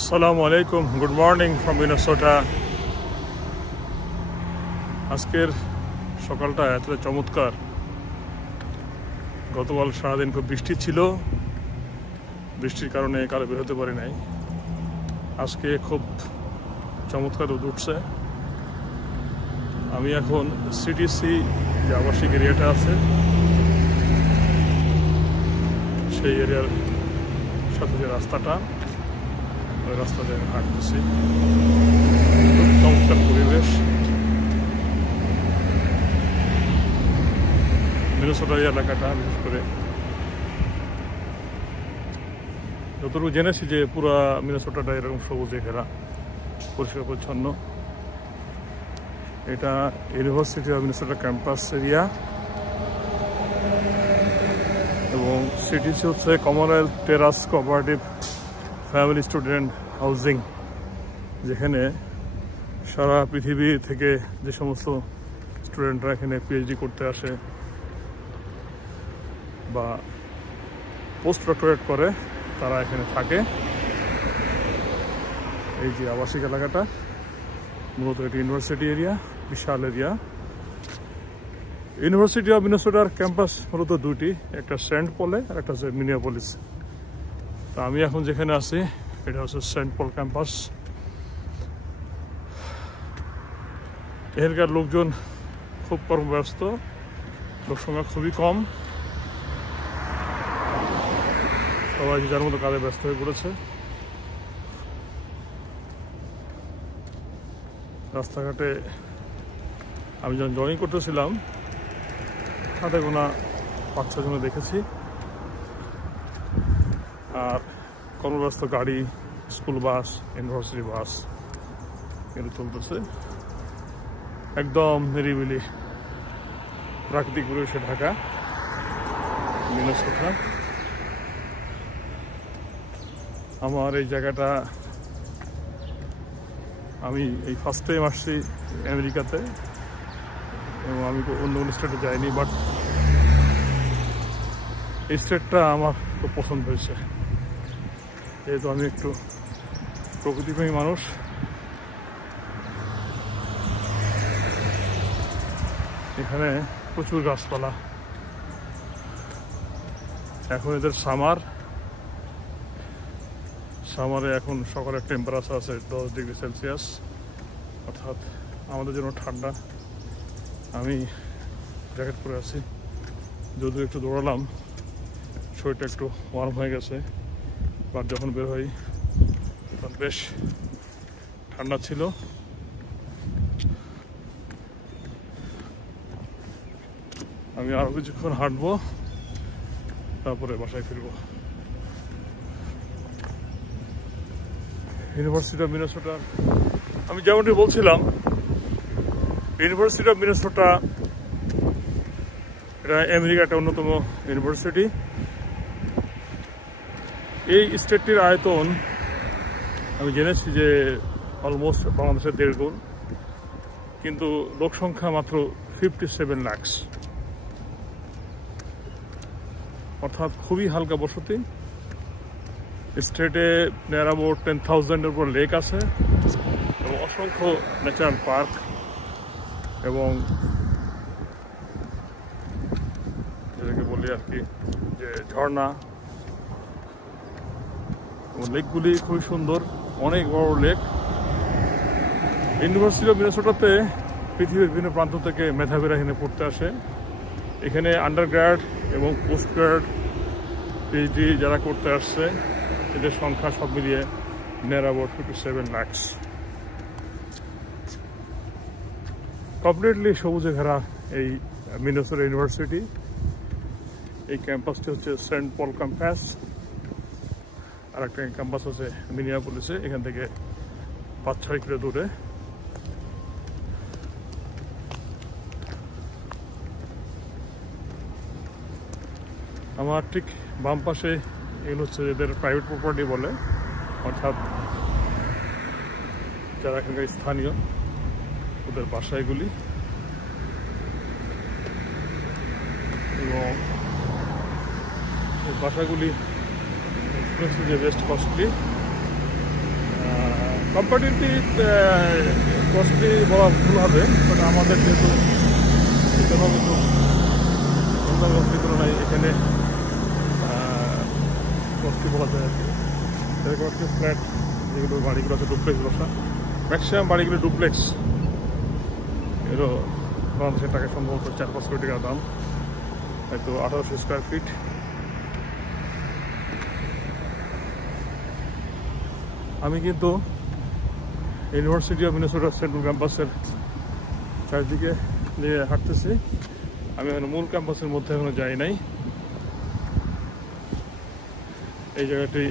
আসসালামু আলাইকুম, good morning from Minnesota. আজকের সকালটা এতটা চমৎকার। গতকাল সারাদিন খুব বৃষ্টি ছিল, বৃষ্টির কারণে কারো বের হতে পারি নাই। আজকে খুব চমৎকার রোদ উঠছে। আমি এখন সিটিসি যে আবাসিক এরিয়াটা আছে সেই এরিয়ার সাথে যে রাস্তাটা, ওই রাস্তাতে হাঁটতেছি। খুব চমৎকার পরিবেশ। মিনেসোটা এলাকাটা বিশেষ করে যতটুকু জেনেছি যে পুরো মিনেসোটাটা এরকম সবুজে ঘেরা, পরিষ্কার পরিচ্ছন্ন। এটা university of Minnesota campus area এবং সিটিসি হচ্ছে commonwealth terrace cooperative family student housing, যেখানে সারা পৃথিবী থেকে যে সমস্ত স্টুডেন্টরা এখানে পিএইচডি করতে আসে বা পোস্ট ডক্টরেট করে তারা এখানে থাকে। এই যে আবাসিক এলাকাটা মূলত এটি ইউনিভার্সিটি এরিয়া, বিশাল এরিয়া। ইউনিভার্সিটি অফ মিনেসোটার ক্যাম্পাস মূলত দুটি, একটা সেন্ট পলে আর একটা হচ্ছে মিনিয়াপলিস। তা আমি এখন যেখানে আছি এটা হচ্ছে সেন্ট পল ক্যাম্পাস। এখানকার লোকজন খুব কর্মব্যস্ত, লোক সংখ্যা খুবই কম, সবাই যার মতো কাজে ব্যস্ত হয়ে পড়েছে। রাস্তাঘাটে আমি যখন জগিং করতেছিলাম হাতে গোনা 5-6 জনে দেখেছি, আর কর্মব্যস্ত গাড়ি, স্কুল বাস, ইউনিভার্সিটি বাস এগুলো চলতেছে। একদম নিরিবিলি প্রাকৃতিক পরিবেশে ঢাকা মিনেসোটা। আমার এই জায়গাটা, আমি এই ফার্স্ট টাইম আসছি আমেরিকাতে এবং আমি অন্য কোনো স্টেটে যাইনি, বাট এই স্টেটটা আমার খুব পছন্দ হয়েছে। যেহেতু আমি একটু প্রকৃতিপ্রেমী মানুষ, এখানে প্রচুর গাছপালা। এখন এদের সামারে এখন সকালের টেম্পারেচার আছে 10 ডিগ্রি সেলসিয়াস, অর্থাৎ আমাদের জন্য ঠান্ডা। আমি জ্যাকেট পরে আছি, যদিও একটু দৌড়ালাম, শরীরটা একটু ওয়ার্ম হয়ে গেছে, বাট যখন বের হই তখন বেশ ঠান্ডা ছিল। আমি আরও কিছুক্ষণ হাঁটবো, তারপরে বাসায় ফিরবো। ইউনিভার্সিটি অফ মিনেসোটা, আমি যেমনটি বলছিলাম, ইউনিভার্সিটি অফ মিনেসোটা এটা আমেরিকার একটা অন্যতম ইউনিভার্সিটি। এই স্টেটটির আয়তন আমি জেনেছি যে অলমোস্ট বাংলাদেশের 1.5 গুণ, কিন্তু লোক সংখ্যা মাত্র 57 লাখ, অর্থাৎ খুবই হালকা বসতি। স্টেটে নিয়ার অ্যাবাউট 10,000-এর উপর লেক আছে এবং অসংখ্য ন্যাচারাল পার্ক এবং যেটাকে বলি আর কি যে ঝর্ণা। লেকগুলি খুবই সুন্দর, অনেক বড় লেক। ইউনিভার্সিটি অফ মিনেসোটাতে পৃথিবীর বিভিন্ন প্রান্ত থেকে মেধাবীরা এখানে পড়তে আসে। এখানে আন্ডারগ্র্যাড এবং পোস্ট গ্র্যাড পিএইচডি যারা করতে আসছে এদের সংখ্যা সব মিলিয়ে নিয়ার অ্যাবাউট 57 লাখ। কমপ্লিটলি সবুজে ঘেরা এই মিনেসোটা ইউনিভার্সিটি। এই ক্যাম্পাসটি হচ্ছে সেন্ট পল ক্যাম্পাস, আর একটা ক্যাম্পাস আছে মিনিয়াপলিসে, এখান থেকে 5-6 কিলো দূরে। আমার ঠিক বাম পাশে এগুলো হচ্ছে এদের প্রাইভেট প্রপার্টি বলে, অর্থাৎ যারা এখানকার স্থানীয় ওদের বাসা এগুলি। এবং এই বাসাগুলি যে বেস্ট কস্টলি। কম্পারেটিভলি কস্টলি বলা ভুল হবে, বাট আমাদের যেহেতু ইকোনমি তো অন্য কস্টলির তুলনায় এখানে কস্টলি বলা যায় আর কি। এরকম একটি ফ্ল্যাট যেগুলো বাড়িগুলো আছে ডুপ্লেক্স বসা, ম্যাক্সিমাম বাড়িগুলো ডুপ্লেক্স, এরও বাংলাদেশের টাকা সম্ভবত 4-5 কোটি টাকা দাম, হয়তো 1800 স্কোয়ার ফিট। আমি কিন্তু ইউনিভার্সিটি অফ মিনেসোটা সেন্ট্রাল ক্যাম্পাসের চারিদিকে নিয়ে হাঁটতেছি। আমি এখন মূল ক্যাম্পাসের মধ্যে এখনো যাই নাই। এই জায়গাটি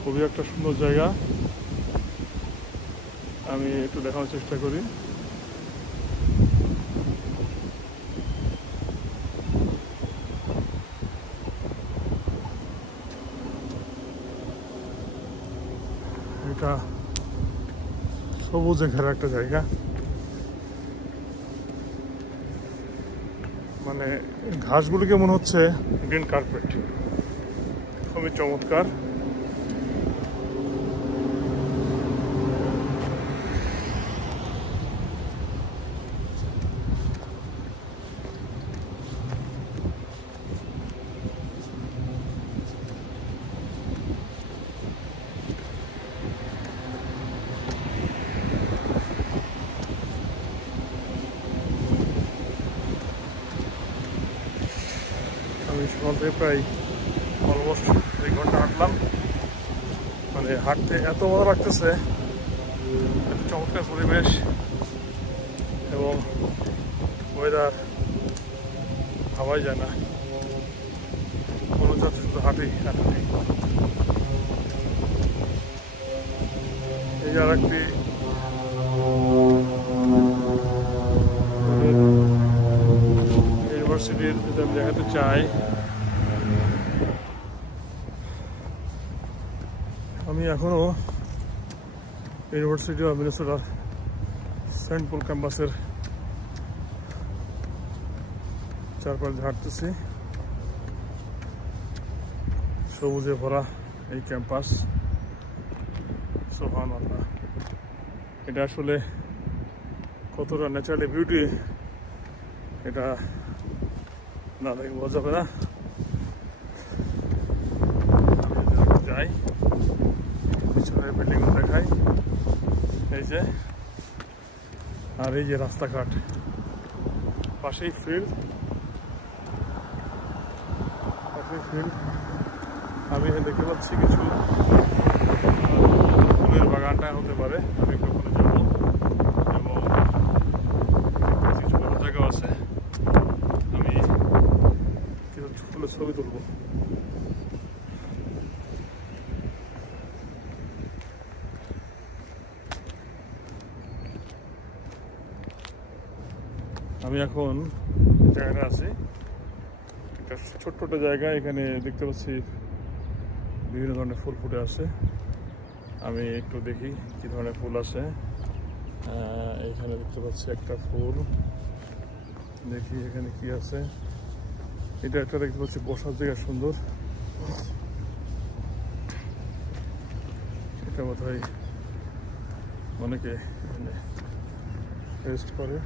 খুবই একটা সুন্দর জায়গা, আমি একটু দেখানোর চেষ্টা করি। এটা সবুজে ঘেরা একটা জায়গা, মানে ঘাসগুলিকে মনে হচ্ছে গ্রিন কার্পেট, খুবই চমৎকার। আমি সকাল থেকে প্রায় অলমোস্ট 2 ঘন্টা হাঁটলাম, মানে হাঁটতে এত ভালো লাগতেছে, এত চমৎকার পরিবেশ এবং ওয়েদার ভাবাই যায় না, মনে হচ্ছে শুধু হাঁটি হাঁটি। এই যে আর একটি ইউনিভার্সিটির যদি আমি দেখাতে চাই, আমি এখনো ইউনিভার্সিটি অফ মিনেসোটার সেন্ট পল ক্যাম্পাসের চারপাশে হাঁটতেছি। সবুজে ভরা এই ক্যাম্পাস, সুবহানাল্লাহ। এটা আসলে কতটা ন্যাচারালি বিউটি এটা না দেখে বোঝা যাবে না। আমি যাই পিছনের বিল্ডিং দেখাই, এই যে, আর এই যে রাস্তাঘাট, পাশেই ফিল্ড, আমি দেখতে পাচ্ছি কিছু ফুলের বাগানটা হতে পারে, আমি একটু ওখানে যাবো এবং কিছু বড় জায়গা আছে, আমি কিছু ফুলের ছবি তুলবো। আমি এখন জায়গাটা আছি, একটা ছোট্ট জায়গা, এখানে দেখতে পাচ্ছি বিভিন্ন ধরনের ফুল ফুটে আছে। আমি একটু দেখি কি ধরনের ফুল আছে। এখানে দেখতে পাচ্ছি একটা ফুল, দেখি এখানে কি আছে। এটা একটা দেখতে পাচ্ছি বসার জায়গা, সুন্দর। এটা বোধহয় অনেকে রেস্ট করে।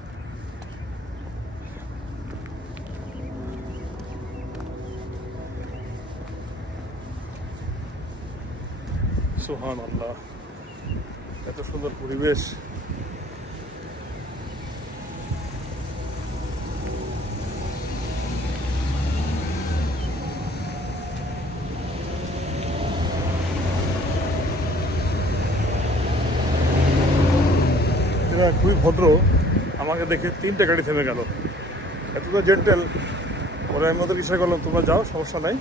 সুবহানাল্লাহ, এত সুন্দর পরিবেশ। এরা খুবই ভদ্র, আমাকে দেখে 3টে গাড়ি থেমে গেল, এতটা জেন্টেল। ওরা আমি ওদের ইচ্ছা করলাম তোমরা যাও, সমস্যা নাই,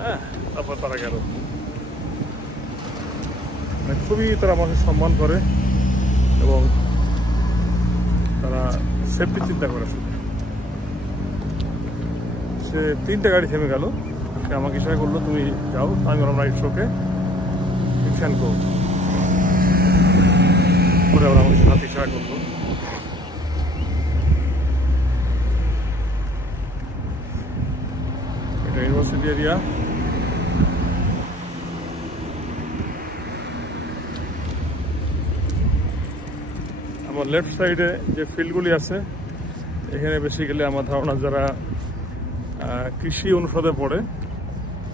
হ্যাঁ, তারপর তারা গেল। মানে খুবই তারা আমাকে সম্মান করে এবং তারা সেফটি চিন্তা করেছে। সে 3টে গাড়ি থেমে গেল, সে আমাকে ইশারা করলো তুমি যাও, আমি বললাম রাইট শোকে ইনশান কো, পরে আবার আমাকে হাতে ইশারা করলো। এটা ইউনিভার্সিটি এরিয়া, আমার লেফট সাইডে যে ফিল্ডগুলি আছে এখানে বেসিক্যালি আমার ধারণা যারা কৃষি অনুষদে পড়ে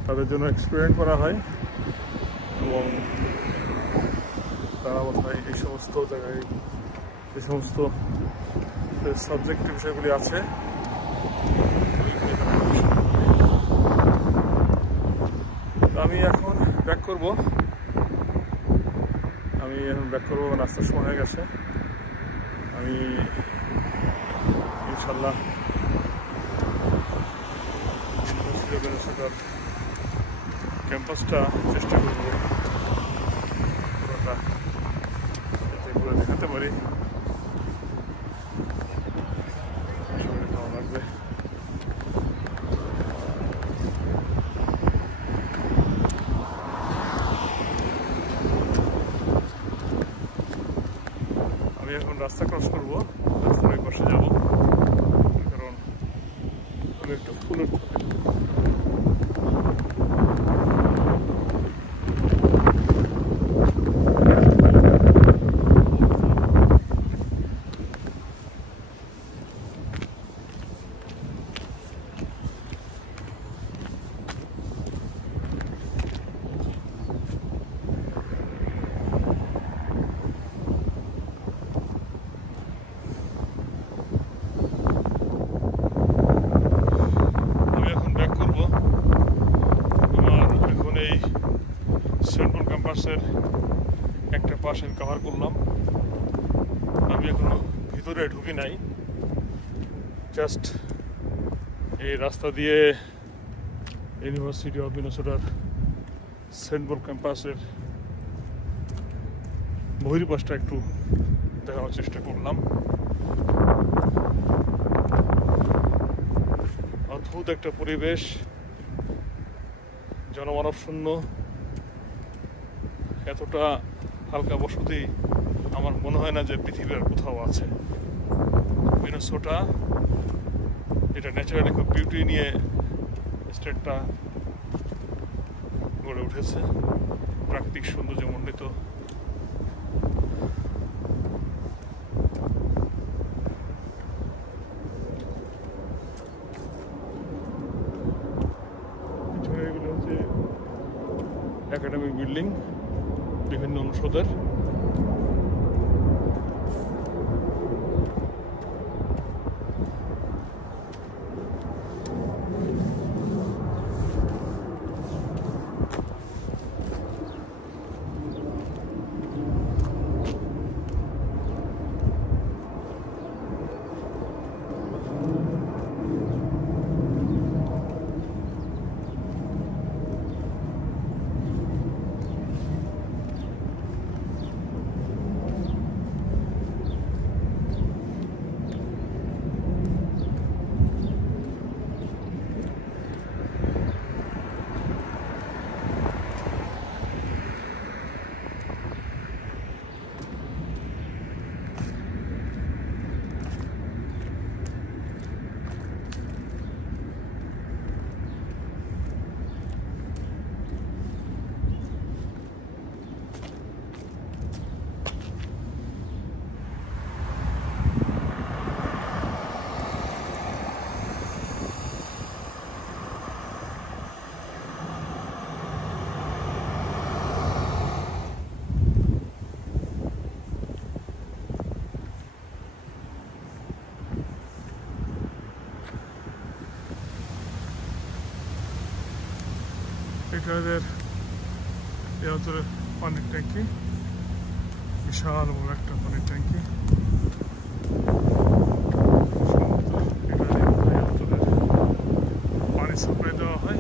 তাদের জন্য এক্সপেরিমেন্ট করা হয় এবং তারা বোধহয় এই সমস্ত জায়গায় যে সমস্ত সাবজেক্টের বিষয়গুলি আছে আমি এখন ব্যাক করব নাস্তার সময় হয়ে গেছে আমি ইনশাল্লাহ ক্যাম্পাসটা চেষ্টা করবো পুরোটা যাতে ঘুরে দেখাতে পারি ভালো লাগবে আমি এখন রাস্তা ক্রস করবো রাস্তার ওই পাশে যাবো কারণ আমি একটা ফুলের সেন্ট্রাল ক্যাম্পাসের একটা পাশ আমি কভার করলাম আমি এখনো ভিতরে ঢুকি নাই জাস্ট এই রাস্তা দিয়ে ইউনিভার্সিটি অফ মিনেসোটার সেন্ট্রাল ক্যাম্পাসের বহির্পাশটা একটু দেখানোর চেষ্টা করলাম অদ্ভুত একটা পরিবেশ জনমানব শূন্য এতটা হালকা বসতি আমার মনে হয় না যে পৃথিবীর কোথাও আছে মিনেসোটা এটা ন্যাচারালি খুব বিউটি নিয়ে স্টেটটা গড়ে উঠেছে প্রাকৃতিক সৌন্দর্য মণ্ডিত এগুলো হচ্ছে একাডেমিক বিল্ডিং বিভিন্ন অনুষদের এটা এই অঞ্চলের পানির ট্যাঙ্কি বিশাল বড় একটা পানির ট্যাঙ্কি পানি সাপ্লাই দেওয়া হয়